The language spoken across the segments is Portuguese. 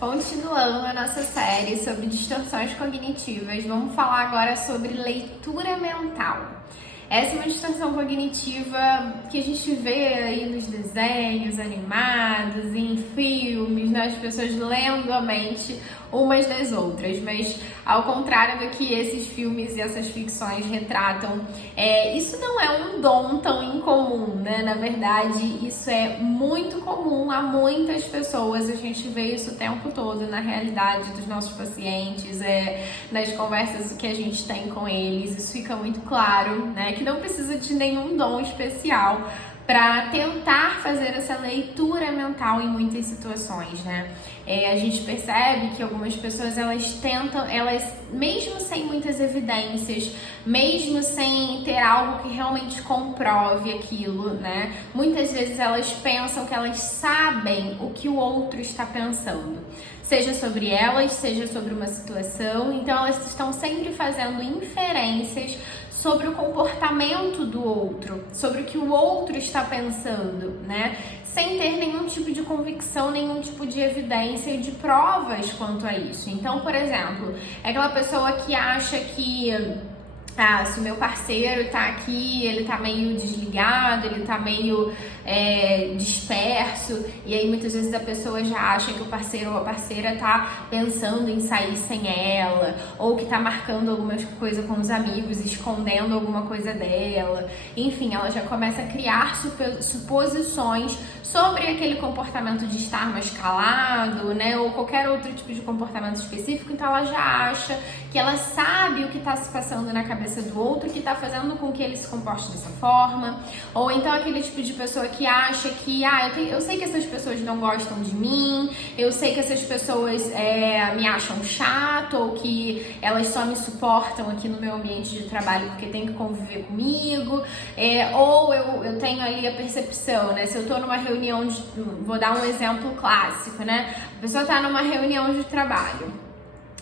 Continuando a nossa série sobre distorções cognitivas, vamos falar agora sobre leitura mental. Essa é uma distorção cognitiva que a gente vê aí nos desenhos animados, em filmes, né? As pessoas lendo a mente umas das outras, mas ao contrário do que esses filmes e essas ficções retratam, isso não é um dom tão incomum, né? Na verdade, isso é muito comum a muitas pessoas, a gente vê isso o tempo todo na realidade dos nossos pacientes, nas conversas que a gente tem com eles, isso fica muito claro, né? Que não precisa de nenhum dom especial para tentar fazer essa leitura mental em muitas situações, né? A gente percebe que algumas pessoas, elas mesmo sem muitas evidências, mesmo sem ter algo que realmente comprove aquilo, né? Muitas vezes elas pensam que elas sabem o que o outro está pensando. Seja sobre elas, seja sobre uma situação, então elas estão sempre fazendo inferências sobre o comportamento do outro, sobre o que o outro está pensando, né? Sem ter nenhum tipo de convicção, nenhum tipo de evidência e de provas quanto a isso. Então, por exemplo, é aquela pessoa que acha que se o meu parceiro tá aqui, ele tá meio desligado, ele tá meio disperso, e aí muitas vezes a pessoa já acha que o parceiro ou a parceira tá pensando em sair sem ela, ou que tá marcando alguma coisa com os amigos, escondendo alguma coisa dela. Enfim, ela já começa a criar suposições sobre aquele comportamento de estar mais calado, né, ou qualquer outro tipo de comportamento específico. Então ela já acha que ela sabe o que está se passando na cabeça do outro, que está fazendo com que ele se comporte dessa forma. Ou então aquele tipo de pessoa que acha que eu sei que essas pessoas não gostam de mim, eu sei que essas pessoas me acham chato, ou que elas só me suportam aqui no meu ambiente de trabalho porque tem que conviver comigo, ou eu tenho ali a percepção, né, se eu tô numa reunião vou dar um exemplo clássico, né, a pessoa tá numa reunião de trabalho,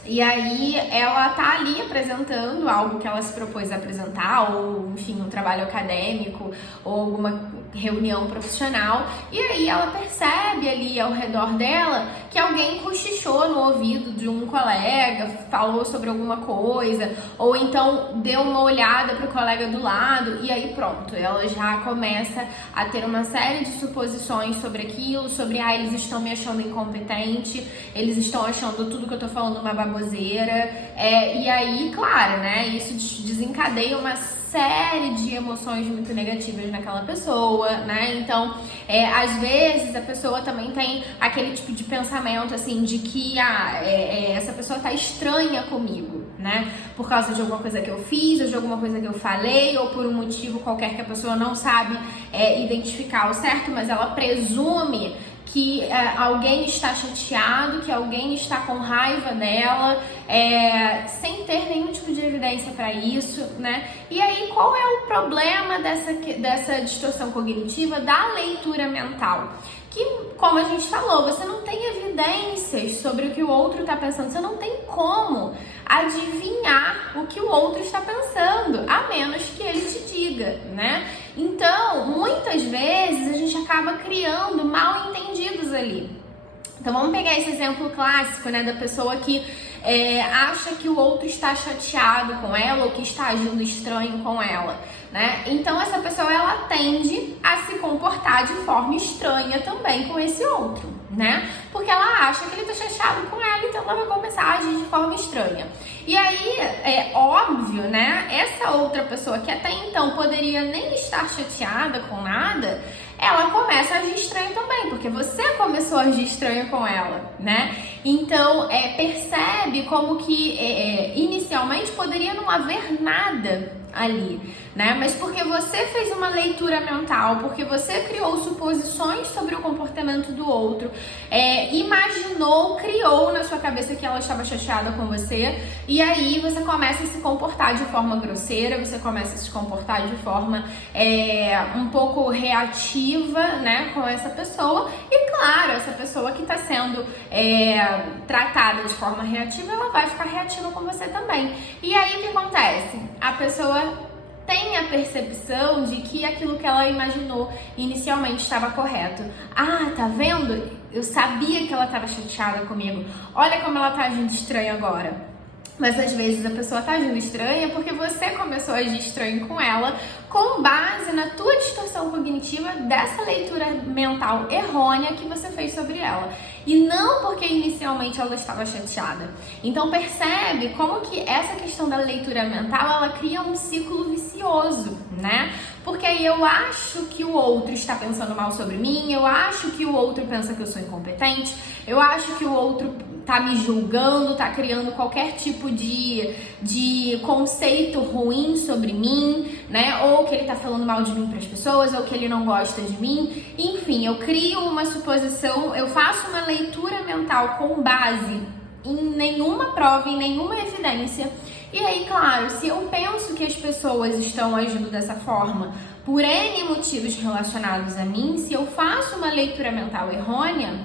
e aí ela tá ali apresentando algo que ela se propôs a apresentar, ou enfim, um trabalho acadêmico, ou alguma reunião profissional, e aí ela percebe ali ao redor dela que alguém cochichou no ouvido de um colega, falou sobre alguma coisa, ou então deu uma olhada pro colega do lado, e aí pronto, ela já começa a ter uma série de suposições sobre aquilo, sobre eles estão me achando incompetente, eles estão achando tudo que eu tô falando uma baboseira, e aí, claro, né, isso desencadeia uma série de emoções muito negativas naquela pessoa, né? Então, às vezes a pessoa também tem aquele tipo de pensamento assim de que essa pessoa tá estranha comigo, né? Por causa de alguma coisa que eu fiz, ou de alguma coisa que eu falei, ou por um motivo qualquer que a pessoa não sabe identificar ao certo, mas ela presume que alguém está chateado, que alguém está com raiva dela, sem ter nenhum tipo de evidência para isso, né? E aí, qual é o problema dessa distorção cognitiva da leitura mental? Que, como a gente falou, você não tem evidências sobre o que o outro está pensando, você não tem como adivinhar o que o outro está pensando, a menos que ele te diga, né? Então, muitas vezes a gente acaba criando mal entendidos ali. Então vamos pegar esse exemplo clássico, né, da pessoa que acha que o outro está chateado com ela, ou que está agindo estranho com ela, né? Então essa pessoa, ela tende a se comportar de forma estranha também com esse outro, né? Porque ela acha que ele está chateado com ela, então ela vai começar a agir de forma estranha. E aí, é óbvio, né, essa outra pessoa que até então poderia nem estar chateada com nada, ela começa a agir estranho também, porque você começou a agir estranho com ela, né? Então, percebe como que inicialmente poderia não haver nada ali, né? Mas porque você fez uma leitura mental, porque você criou suposições sobre o comportamento do outro, imaginou, criou na sua cabeça que ela estava chateada com você, e aí você começa a se comportar de forma grosseira, você começa a se comportar de forma um pouco reativa, né, com essa pessoa. E claro, essa pessoa que está sendo tratada de forma reativa, ela vai ficar reativa com você também. E aí o que acontece? A pessoa tem a percepção de que aquilo que ela imaginou inicialmente estava correto. Ah, tá vendo? eu sabia que ela estava chateada comigo, olha como ela tá agindo estranha agora. Mas às vezes a pessoa tá agindo estranha porque você começou a agir estranho com ela com base na tua distorção cognitiva dessa leitura mental errônea que você fez sobre ela. E não porque inicialmente ela estava chateada. Então percebe como que essa questão da leitura mental, ela cria um ciclo vicioso, né? Porque aí eu acho que o outro está pensando mal sobre mim, eu acho que o outro pensa que eu sou incompetente, eu acho que o outro tá me julgando, tá criando qualquer tipo de conceito ruim sobre mim, né? Ou que ele tá falando mal de mim para as pessoas, ou que ele não gosta de mim. Enfim, eu crio uma suposição, eu faço uma leitura mental com base em nenhuma prova, em nenhuma evidência. E aí, claro, se eu penso que as pessoas estão agindo dessa forma por N motivos relacionados a mim, se eu faço uma leitura mental errônea,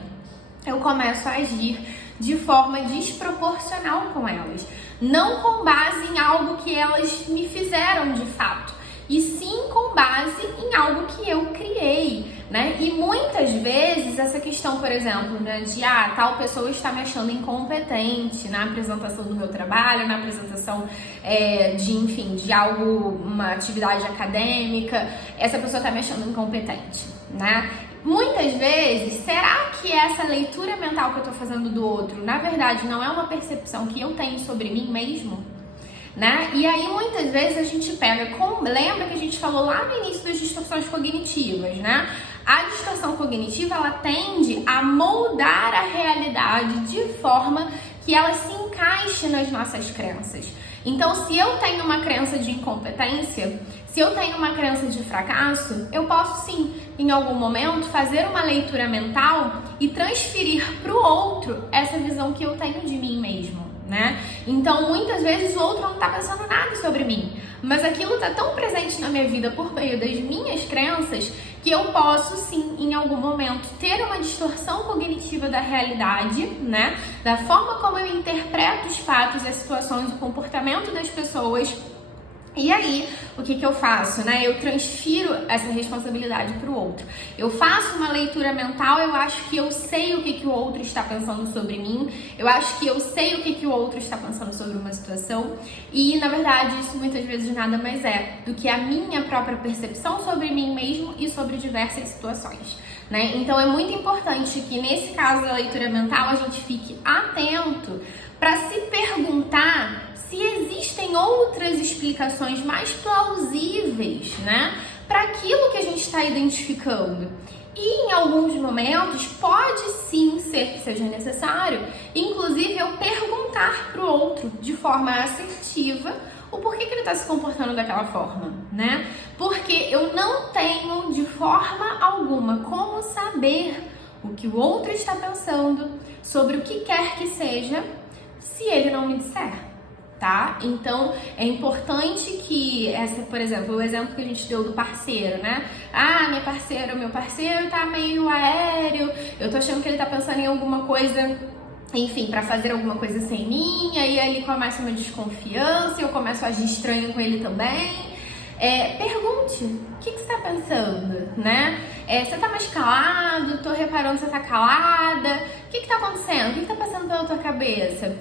eu começo a agir de forma desproporcional com elas. Não com base em algo que elas me fizeram de fato, e sim com base em algo que eu criei, né? E muitas vezes essa questão, por exemplo, né, de tal pessoa está me achando incompetente na apresentação do meu trabalho, na apresentação de algo, uma atividade acadêmica, essa pessoa está me achando incompetente, né? Muitas vezes, será que essa leitura mental que eu estou fazendo do outro, na verdade, não é uma percepção que eu tenho sobre mim mesmo? Né? E aí, muitas vezes, a gente lembra que a gente falou lá no início das distorções cognitivas, né? A distorção cognitiva, ela tende a moldar a realidade de forma que ela se encaixe nas nossas crenças. Então, se eu tenho uma crença de incompetência, se eu tenho uma crença de fracasso, eu posso sim, em algum momento, fazer uma leitura mental e transferir para o outro essa visão que eu tenho de mim mesmo, né? Então, muitas vezes o outro não está pensando nada sobre mim, mas aquilo está tão presente na minha vida por meio das minhas crenças que eu posso sim, em algum momento, ter uma distorção cognitiva da realidade, né? Da forma como eu interpreto os fatos, as situações, o comportamento das pessoas. E aí, o que eu faço, né? Eu transfiro essa responsabilidade para o outro. Eu faço uma leitura mental, eu acho que eu sei o que o outro está pensando sobre mim, eu acho que eu sei o que o outro está pensando sobre uma situação, e, na verdade, isso muitas vezes nada mais é do que a minha própria percepção sobre mim mesmo e sobre diversas situações, né? Então, é muito importante que, nesse caso da leitura mental, a gente fique atento para se perguntar se existem outras explicações mais plausíveis, né, para aquilo que a gente está identificando. E em alguns momentos pode sim ser que seja necessário, inclusive, eu perguntar para o outro de forma assertiva o porquê que ele está se comportando daquela forma, né? Porque eu não tenho de forma alguma como saber o que o outro está pensando sobre o que quer que seja se ele não me disser. Tá? Então, é importante que por exemplo, o exemplo que a gente deu do parceiro, né? Meu parceiro tá meio aéreo, eu tô achando que ele tá pensando em alguma coisa, enfim, pra fazer alguma coisa sem mim, aí ele começa uma desconfiança, eu começo a agir estranho com ele também. Pergunte, o que você tá pensando, né? Você tá mais calado, tô reparando que você tá calada, o que tá acontecendo? O que tá passando pela tua cabeça?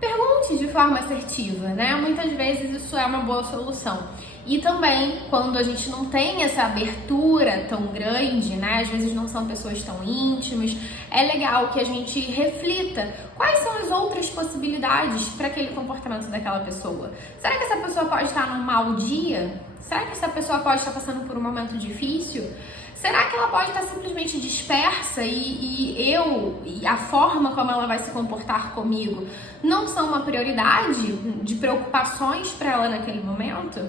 Pergunte de forma assertiva, né? Muitas vezes isso é uma boa solução. E também, quando a gente não tem essa abertura tão grande, né? Às vezes não são pessoas tão íntimas, é legal que a gente reflita quais são as outras possibilidades para aquele comportamento daquela pessoa. Será que essa pessoa pode estar num mau dia? Será que essa pessoa pode estar passando por um momento difícil? Será que ela pode estar simplesmente dispersa e a forma como ela vai se comportar comigo não são uma prioridade de preocupações para ela naquele momento?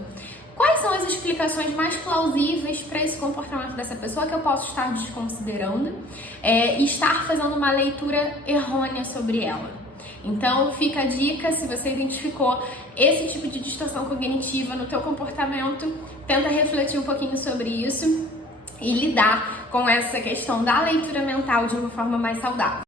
Quais são as explicações mais plausíveis para esse comportamento dessa pessoa que eu posso estar desconsiderando e estar fazendo uma leitura errônea sobre ela? Então, fica a dica, se você identificou esse tipo de distorção cognitiva no teu comportamento, tenta refletir um pouquinho sobre isso e lidar com essa questão da leitura mental de uma forma mais saudável.